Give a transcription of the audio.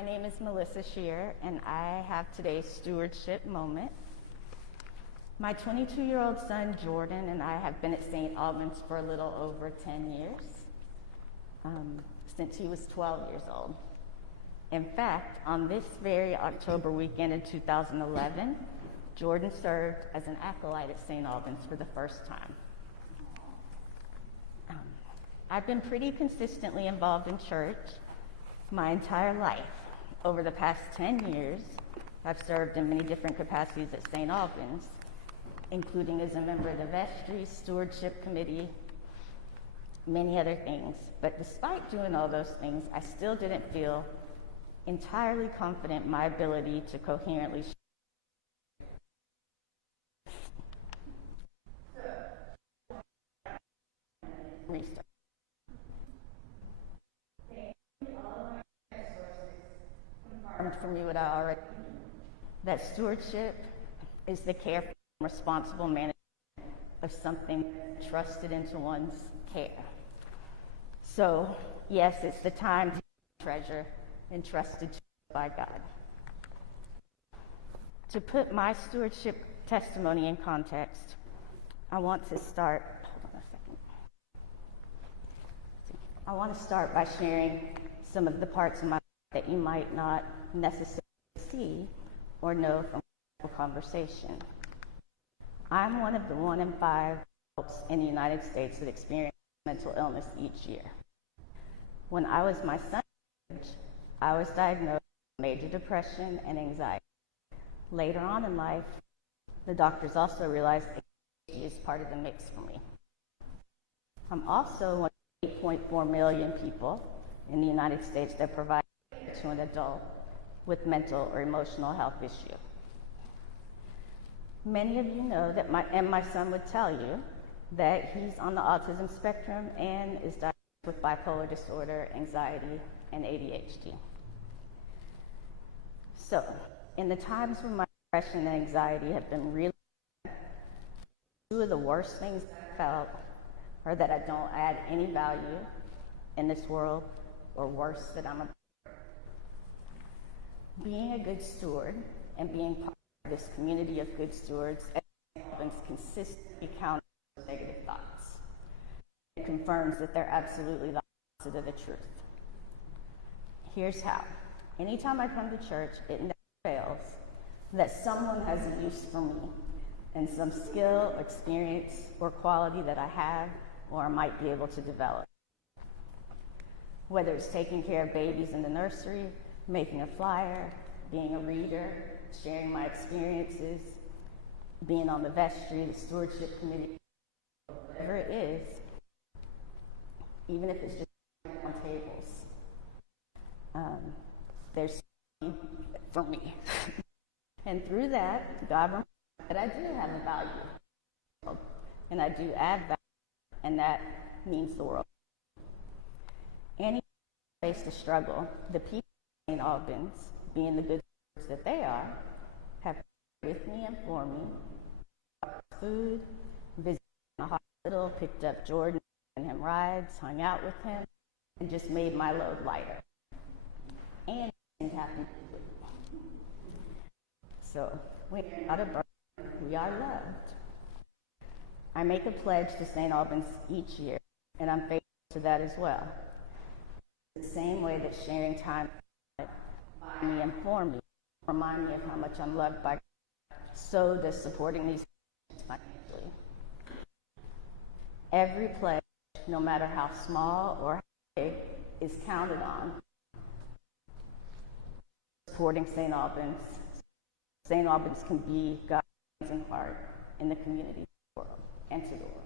My name is Melissa Shear, and I have today's stewardship moment. My 22-year-old son, Jordan, and I have been at St. Albans for a little over 10 years, since he was 12 years old. In fact, on this very October weekend in 2011, Jordan served as an acolyte at St. Albans for the first time. I've been pretty consistently involved in church my entire life. Over the past 10 years, I've served in many different capacities at St. Albans, including as a member of the vestry, stewardship committee, many other things. But despite doing all those things, I still didn't feel entirely confident in my ability to coherently restart. For me what I already knew, that stewardship is the care and responsible management of something trusted into one's care. So yes, it's the time to treasure entrusted to you by God. To put my stewardship testimony in context, I want to start by sharing some of the parts of my life that you might not necessarily see or know from a conversation. I'm one of the 1 in 5 adults in the United States that experience mental illness each year. When I was my son's age, I was diagnosed with major depression and anxiety. Later on in life, the doctors also realized ADHD is part of the mix for me. I'm also one of 8.4 million people in the United States that provide to an adult with mental or emotional health issue. Many of you know that my son would tell you that he's on the autism spectrum and is diagnosed with bipolar disorder, anxiety, and ADHD. So, in the times when my depression and anxiety have been really bad, two of the worst things I felt are that I don't add any value in this world, or worse, that I'm a being a good steward and being part of this community of good stewards helps consistently counter negative thoughts. It confirms that they're absolutely the opposite of the truth. Here's how. Anytime I come to church, it never fails that someone has a use for me and some skill, experience, or quality that I have or I might be able to develop. Whether it's taking care of babies in the nursery, making a flyer, being a reader, sharing my experiences, being on the vestry, the stewardship committee, whatever it is, even if it's just on tables, there's something for me. And through that, God reminds me that I do have a value, and I do add value, and that means the world. Any face to struggle, the people in St. Albans, being the good stewards that they are, have been with me and for me, food, visited the hospital, picked up Jordan and him rides, hung out with him, and just made my load lighter. And happy. So we are not a burden, we are loved. I make a pledge to St. Albans each year, and I'm faithful to that as well. The same way that sharing time by me and for me remind me of how much I'm loved by God, so does supporting these financially. Every pledge, no matter how small or how big, is counted on supporting St. Albans. St. Albans can be God's hands and heart in the community world and to the world.